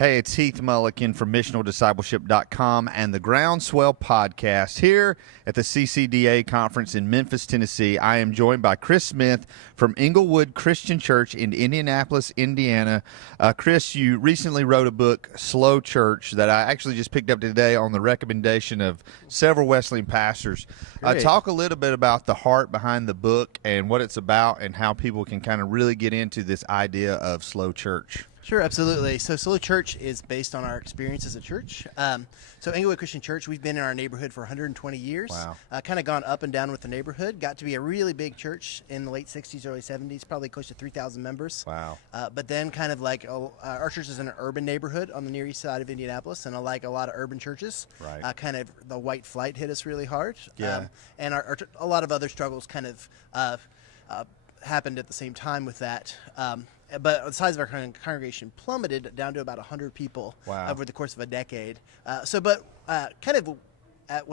Hey, it's Heath Mullikin from missionaldiscipleship.com and the Groundswell podcast here at the CCDA Conference in Memphis, Tennessee. I am joined by Chris Smith from Inglewood Christian Church in Indianapolis, Indiana. Chris, you recently wrote a book, Slow Church, that I actually just picked up today on the recommendation of several Wesleyan pastors. Talk a little bit about the heart behind the book and what it's about and how people can kind of really get into this idea of slow church. Sure, absolutely. So Slow Church is based on our experience as a church. So Inglewood Christian Church, we've been in our neighborhood for 120 years. Wow. Kind of gone up and down with the neighborhood. Got to be a really big church in the late 60s, early 70s, probably close to 3,000 members. Wow. But then kind of like our church is in an urban neighborhood on the near east side of Indianapolis, and like a lot of urban churches, Right. kind of the white flight hit us really hard. Yeah. And a lot of other struggles kind of happened at the same time with that. But the size of our congregation plummeted down to about 100 people over the course of a decade. When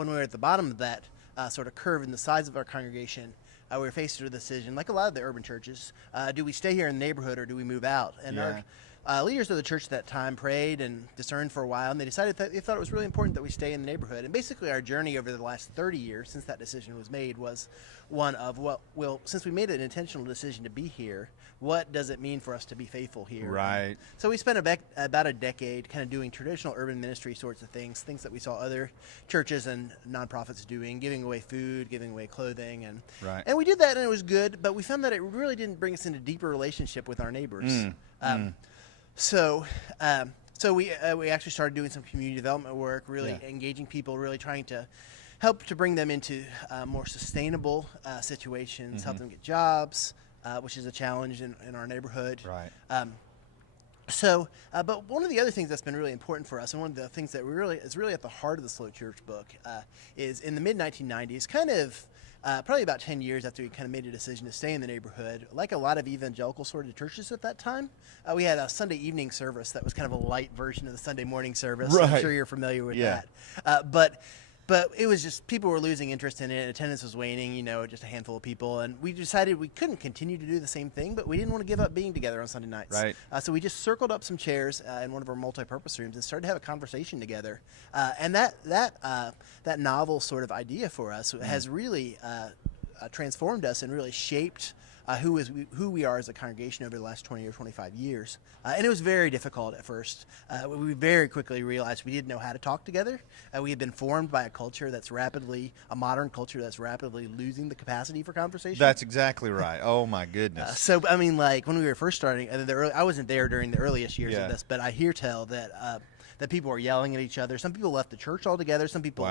we were at the bottom of that sort of curve in the size of our congregation, we were faced with a decision, like a lot of the urban churches, do we stay here in the neighborhood or do we move out? And our leaders of the church at that time prayed and discerned for a while, and they decided that they thought it was really important that we stay in the neighborhood. And basically our journey over the last 30 years since that decision was made was one of, since we made an intentional decision to be here, what does it mean for us to be faithful here? Right. So we spent about a decade kind of doing traditional urban ministry sorts of things that we saw other churches and nonprofits doing, giving away food, giving away clothing. And we did that, and it was good, but we found that it really didn't bring us into deeper relationship with our neighbors. So we actually started doing some community development work, really engaging people, really trying to help to bring them into more sustainable situations, help them get jobs, which is a challenge in our neighborhood. Right. But one of the other things that's been really important for us, and one of the things that is really at the heart of the Slow Church book, is in the mid-1990s, kind of probably about 10 years after we kind of made a decision to stay in the neighborhood, like a lot of evangelical sort of churches at that time, we had a Sunday evening service that was kind of a light version of the Sunday morning service. Right. I'm sure you're familiar with that. But it was just, people were losing interest in it. Attendance was waning, just a handful of people. And we decided we couldn't continue to do the same thing, but we didn't want to give up being together on Sunday nights. Right. So we just circled up some chairs in one of our multi-purpose rooms and started to have a conversation together. And that novel sort of idea for us has really transformed us and really shaped who we are as a congregation over the last 20 or 25 years. And it was very difficult at first. We very quickly realized we didn't know how to talk together. We had been formed by a modern culture that's rapidly losing the capacity for conversation. That's exactly right. Oh, my goodness. When we were first starting, I wasn't there during the earliest years of this, but I hear tell that people were yelling at each other. Some people left the church altogether. Some people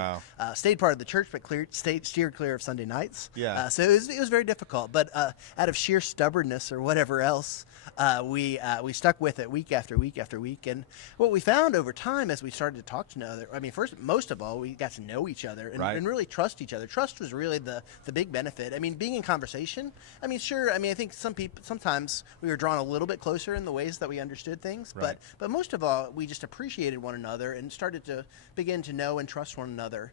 stayed part of the church but steered clear of Sunday nights. So it was very difficult. But out of sheer stubbornness or whatever else, we stuck with it week after week after week. And what we found over time as we started to talk to each other, most of all, we got to know each other and really trust each other. Trust was really the big benefit. Being in conversation, I think sometimes we were drawn a little bit closer in the ways that we understood things. Right. But most of all, we just appreciated one another and started to begin to know and trust one another.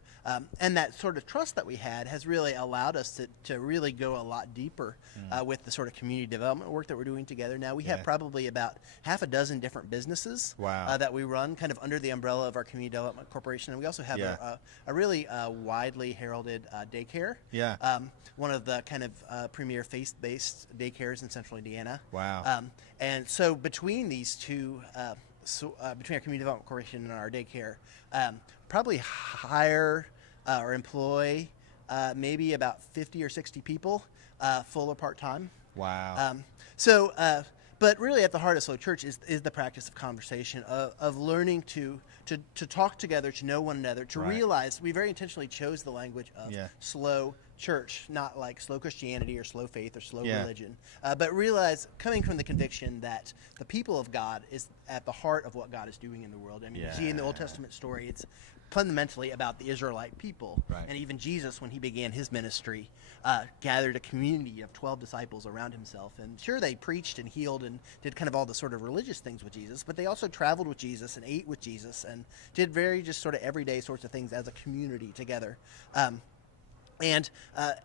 And that sort of trust that we had has really allowed us to really go a lot deeper with the sort of community development work that we're doing together. Now we have probably about half a dozen different businesses that we run kind of under the umbrella of our Community Development Corporation. And we also have a really widely heralded daycare. One of the kind of premier faith-based daycares in central Indiana. Wow. And so between these two, between our Community Development Corporation and our daycare, probably hire or employ maybe about 50 or 60 people, full or part-time. Wow. But really at the heart of Slow Church is the practice of conversation, of learning to talk together, to know one another, to realize we very intentionally chose the language of slow church, not like slow Christianity or slow faith or slow religion, but realize, coming from the conviction that the people of God is at the heart of what God is doing in the world. You see in the Old Testament story, it's fundamentally about the Israelite people. And even Jesus, when he began his ministry, gathered a community of 12 disciples around himself. And sure, they preached and healed and did kind of all the sort of religious things with Jesus, but they also traveled with Jesus and ate with Jesus and did very just sort of everyday sorts of things as a community together. And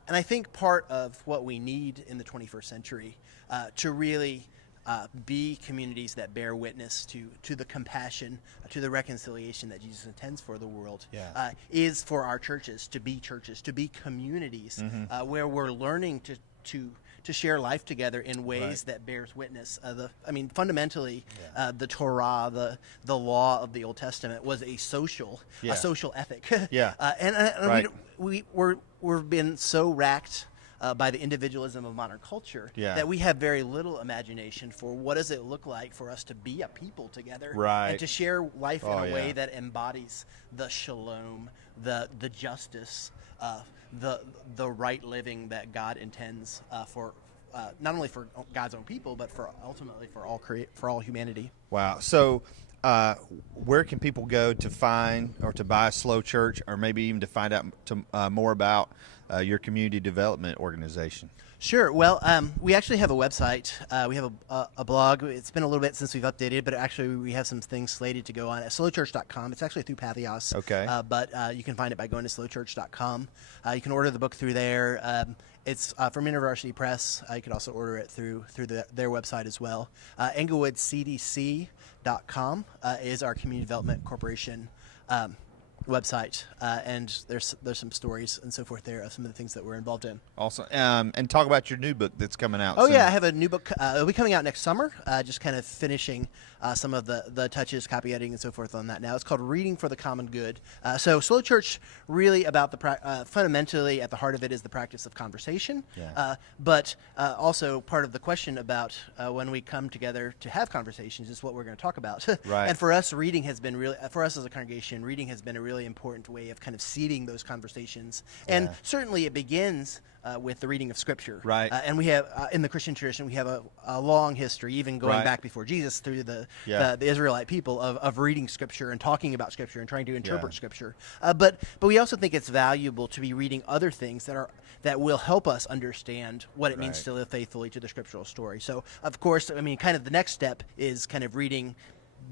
I think part of what we need in the 21st century to really be communities that bear witness to the compassion, to the reconciliation that Jesus intends for the world, is for our churches, to be communities where we're learning to share life together in ways that bears witness. Fundamentally, the Torah, the law of the Old Testament, was a social ethic. We've been so racked by the individualism of modern culture that we have very little imagination for what does it look like for us to be a people together and to share life in a way that embodies the shalom, the justice, the right living that God intends for not only for God's own people, but for ultimately for all humanity. Wow. So where can people go to find or to buy a Slow Church, or maybe even to find out more about your community development organization? Sure. Well, we actually have a website. We have a blog. It's been a little bit since we've updated, but actually we have some things slated to go on at slowchurch.com. It's actually through Patheos. Okay. But you can find it by going to slowchurch.com. You can order the book through there. It's from University Press. You can also order it through their website as well. EnglewoodCDC.com is our Community Development Corporation website, and there's some stories and so forth there of some of the things that we're involved in. Awesome. And talk about your new book that's coming out soon. Yeah, I have a new book. It'll be coming out next summer, just kind of finishing some of the touches, copy editing and so forth on that now. It's called Reading for the Common Good. So Slow Church, really about fundamentally at the heart of it is the practice of conversation, but also part of the question about when we come together to have conversations is what we're going to talk about. And for us, reading has been really, for us as a congregation, reading has been a really important way of kind of seeding those conversations. And certainly it begins with the reading of Scripture. And we have, in the Christian tradition, we have a long history, even going back before Jesus, through the Israelite people of reading Scripture and talking about Scripture and trying to interpret Scripture. But we also think it's valuable to be reading other things that will help us understand what it means to live faithfully to the scriptural story. So, of course, kind of the next step is kind of reading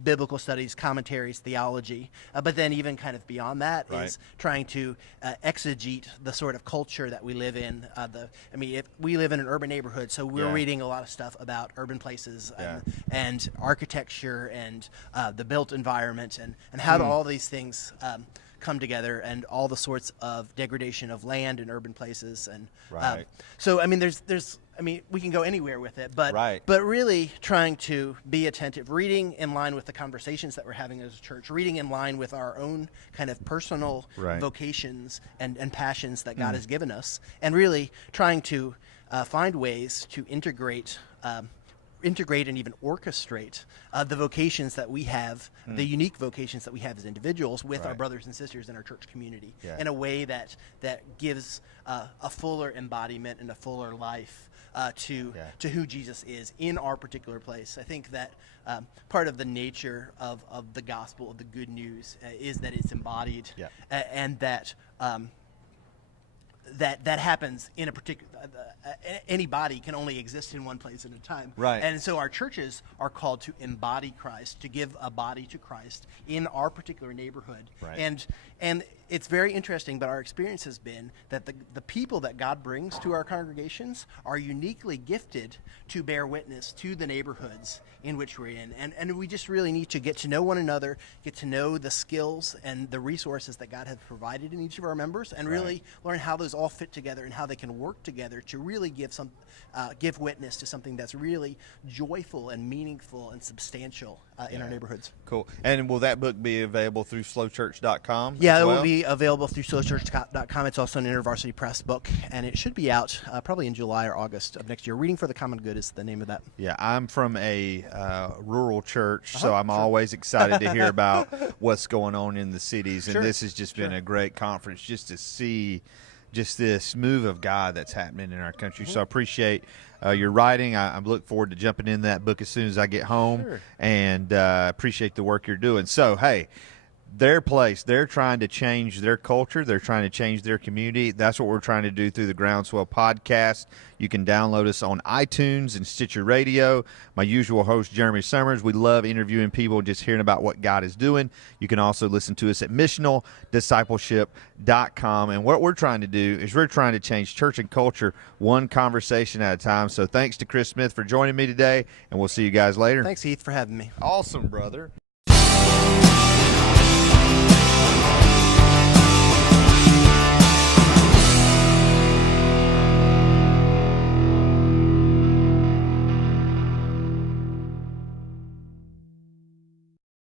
biblical studies, commentaries, theology, but then even kind of beyond that is trying to exegete the sort of culture that we live in. If we live in an urban neighborhood, so we're reading a lot of stuff about urban places and architecture and the built environment and how do all these things come together, and all the sorts of degradation of land in urban places. And so we can go anywhere with it, but really trying to be attentive, reading in line with the conversations that we're having as a church, reading in line with our own kind of personal vocations and passions that God has given us, and really trying to find ways to integrate and even orchestrate the vocations that we have, the unique vocations that we have as individuals with our brothers and sisters in our church community in a way that gives a fuller embodiment and a fuller life to who Jesus is in our particular place. I think that part of the nature of the gospel, of the good news, is that it's embodied and that that happens in a particular, any body can only exist in one place at a time. And so our churches are called to embody Christ, to give a body to Christ in our particular neighborhood. And it's very interesting, but our experience has been that the people that God brings to our congregations are uniquely gifted to bear witness to the neighborhoods in which we're in. And we just really need to get to know one another, get to know the skills and the resources that God has provided in each of our members, and really learn how those all fit together and how they can work together to really give witness to something that's really joyful and meaningful and substantial in our neighborhoods. Cool. And will that book be available through slowchurch.com? Yeah, it will be available through slowchurch.com. It's also an InterVarsity Press book, and it should be out probably in July or August of next year. Reading for the Common Good is the name of that. Yeah, I'm from a rural church, so I'm always excited to hear about what's going on in the cities, and this has just been a great conference just to see just this move of God that's happening in our country. So I appreciate your writing. I look forward to jumping in that book as soon as I get home, and appreciate the work you're doing. So, hey, their place. They're trying to change their culture. They're trying to change their community. That's what we're trying to do through the Groundswell podcast. You can download us on iTunes and Stitcher Radio. My usual host, Jeremy Summers. We love interviewing people, just hearing about what God is doing. You can also listen to us at missionaldiscipleship.com. And what we're trying to do is we're trying to change church and culture one conversation at a time. So thanks to Chris Smith for joining me today, and we'll see you guys later. Thanks, Heath, for having me. Awesome, brother.